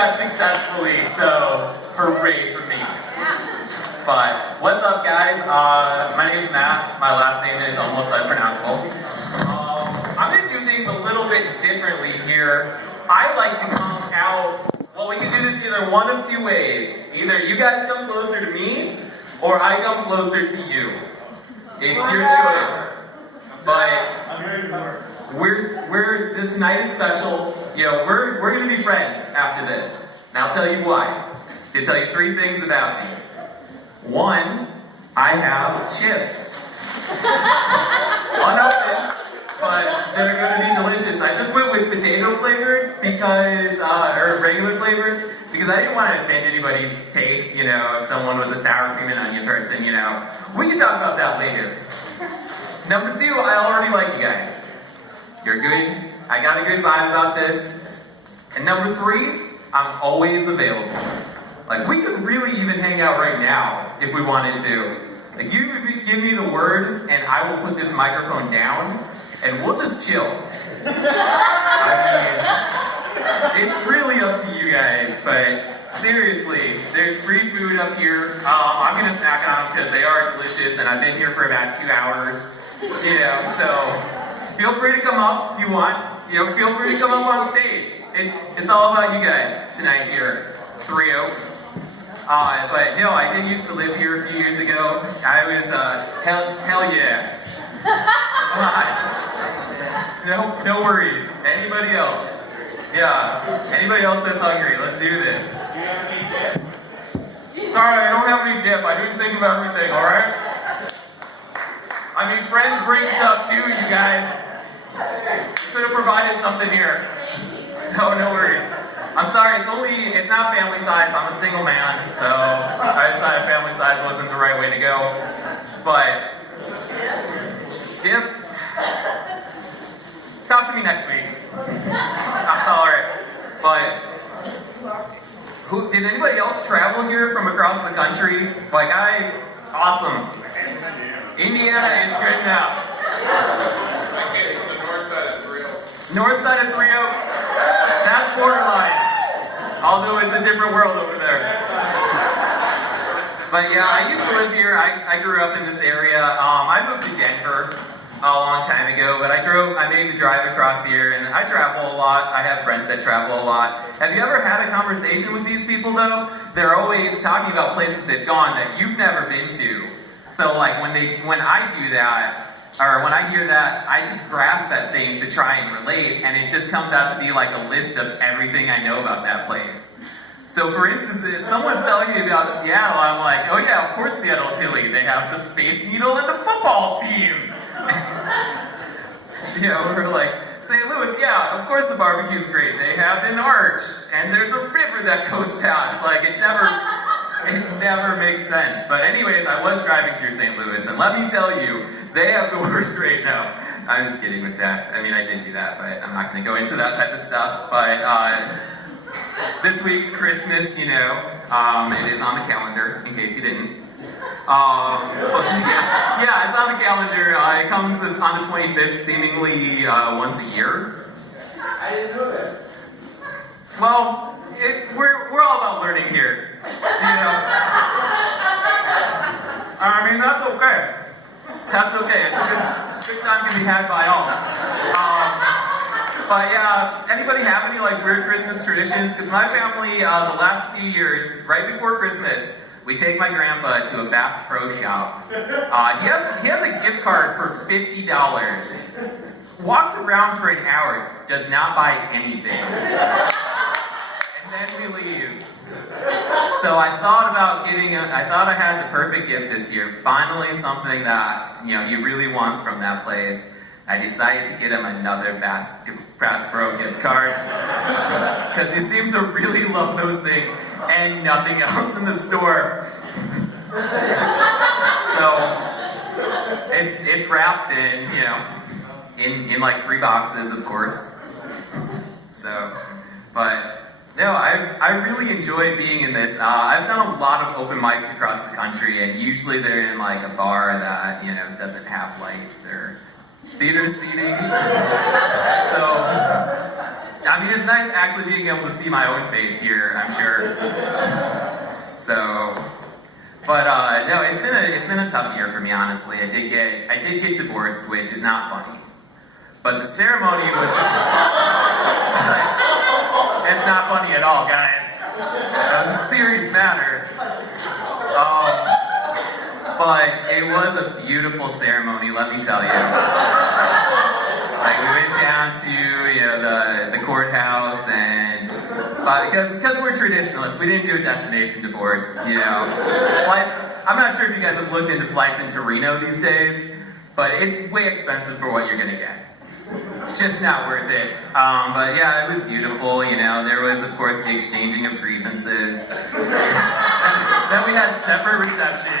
that successfully, so hooray for me. But what's up, guys? My name is Matt. My last name is almost unpronounceable. I'm going to do things a little bit differently here. I like to come out, well, we can do this either one of two ways. Either you guys come closer to me, or I come closer to you. It's your choice. But tonight is special. You know, we're going to be friends after this. And I'll tell you why. I'm going to tell you 3 things about me. 1, I have chips. Unopened, but they're going to be delicious. I just went with potato flavored because, or regular flavored, because I didn't want to offend anybody's taste, you know, if someone was a sour cream and onion person, you know. We can talk about that later. Number 2, I already like you guys. You're good. I got a good vibe about this. And number 3, I'm always available. Like, we could really even hang out right now if we wanted to. Like, you give me the word, and I will put this microphone down, and we'll just chill. I mean, it's really up to you guys, but seriously, there's free food up here. I'm gonna snack on them because they are delicious, and I've been here for about 2 hours. You know, so feel free to come up if you want. You know, feel free to come up on stage. It's all about you guys tonight here, 3 Oaks. But no, I did used to live here a few years ago. I was, hell yeah. No worries. Anybody else? Yeah. Anybody else that's hungry? Let's do this. Sorry, I don't have any dip. I didn't think of everything, alright? I mean, friends bring stuff too, you guys. Could have provided something here. No worries. I'm sorry, it's not family size. I'm a single man, so I decided family size wasn't the right way to go. But, dip, talk to me next week. Alright, but, did anybody else travel here from across the country? Like, awesome. Indiana is good enough. I came from the north side of 3 Oaks. North side of 3 Oaks? That's borderline. Although it's a different world over there. But yeah, I used to live here. I grew up in this area. I moved to Denver a long time ago, but I made the drive across here, and I travel a lot. I have friends that travel a lot. Have you ever had a conversation with these people though? They're always talking about places they've gone that you've never been to. So like when I do that, or when I hear that, I just grasp at things to try and relate, and it just comes out to be like a list of everything I know about that place. So for instance, if someone's telling me about Seattle, I'm like, oh yeah, of course Seattle's hilly. They have the Space Needle and the football team. You know, we're like, St. Louis, yeah, of course the barbecue's great. They have an arch, and there's a river that goes past. Like, it never makes sense. But anyways, I was driving through St. Louis, and let me tell you, they have the worst rate now. I'm just kidding with that. I mean, I did do that, but I'm not going to go into that type of stuff. But this week's Christmas, you know, it is on the calendar, in case you didn't. Yeah, it's on the calendar. It comes on the 25th, seemingly once a year. I didn't know that. Well, we're all about learning here. You know? I mean, that's okay. That's okay. It's a good time can be had by all. But yeah, anybody have any like weird Christmas traditions? Because my family, the last few years, right before Christmas, we take my grandpa to a Bass Pro Shop. He has a gift card for $50. Walks around for an hour, does not buy anything. And then we leave. So I thought about I thought I had the perfect gift this year. Finally something that, you know, he really wants from that place. I decided to get him another Bass Pro gift card. Because he seems to really love those things and nothing else in the store. So it's wrapped in, you know, in like 3 boxes, of course. So, but no, I really enjoy being in this. I've done a lot of open mics across the country, and usually they're in like a bar that, you know, doesn't have lights or theater seating. So I mean, it's nice actually being able to see my own face here, I'm sure. So, but no, it's been a tough year for me, honestly. I did get divorced, which is not funny. But the ceremony was it's not funny at all, guys. That was a serious matter. But it was a beautiful ceremony, let me tell you. Like, we went down to, the courthouse, and because we're traditionalists, we didn't do a destination divorce, Flights, I'm not sure if you guys have looked into flights into Reno these days, but it's way expensive for what you're gonna get. It's just not worth it. But yeah, it was beautiful, There was, of course, the exchanging of grievances. Then we had separate receptions.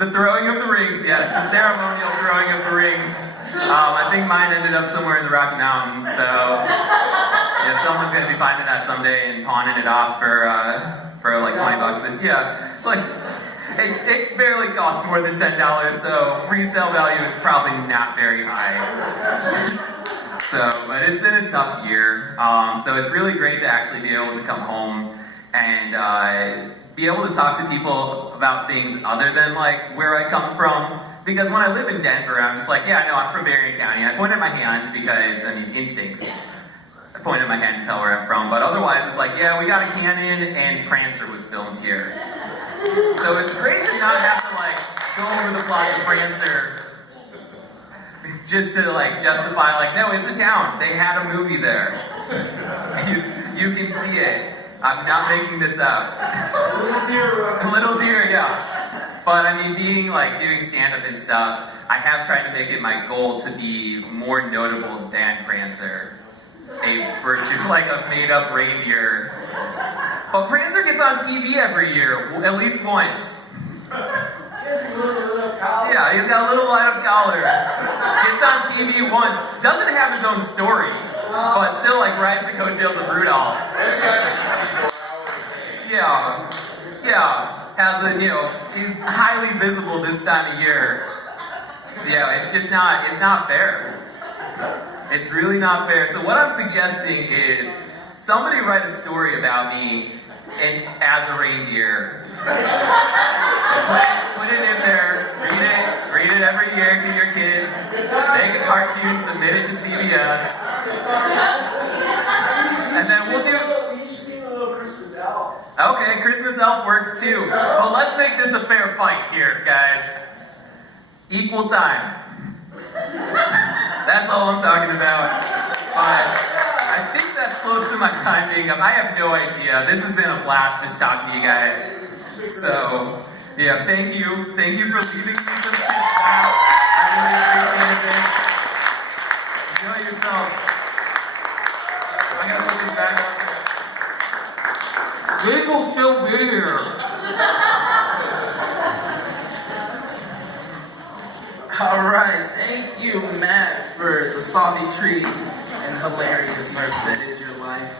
The throwing of the rings, yes, the ceremonial throwing of the rings. I think mine ended up somewhere in the Rocky Mountains, so someone's gonna be finding that someday and pawning it off for like $20. Yeah, like it barely cost more than $10, so resale value is probably not very high. But it's been a tough year. So it's really great to actually be able to come home and be able to talk to people about things other than like where I come from. Because when I live in Denver, I'm just like, yeah, no, I'm from Berrien County. I point at my hand because, instincts. I point at my hand to tell where I'm from. But otherwise, it's like, yeah, we got a Cannon and Prancer was filmed here. So it's great to not have to like go over the plot of Prancer just to like justify like, no, it's a town. They had a movie there. You can see it. I'm not making this up. Little deer, yeah. But doing stand-up and stuff, I have tried to make it my goal to be more notable than Prancer. A virtue, like a made-up reindeer. But Prancer gets on TV every year, at least once. Yeah, he's got a little light-up collar. Gets on TV once. Doesn't have his own story, but still rides the coattails of Rudolph. Yeah. Has he's highly visible this time of year. Yeah, it's not fair. It's really not fair. So what I'm suggesting is somebody write a story about me as a reindeer. Put it in there, read it every year to your kids, make a cartoon, submit it to CBS. And then we'll do... Okay, Christmas elf works too. Well, let's make this a fair fight here, guys. Equal time. That's all I'm talking about. But I think that's close to my time being up. I have no idea. This has been a blast just talking to you guys. So, yeah, thank you. Thank you for leaving me some kids out. I really appreciate it. Enjoy yourselves. I gotta put this back up. They will still be here. All right, thank you, Matt, for the salty treats and hilariousness that is your life.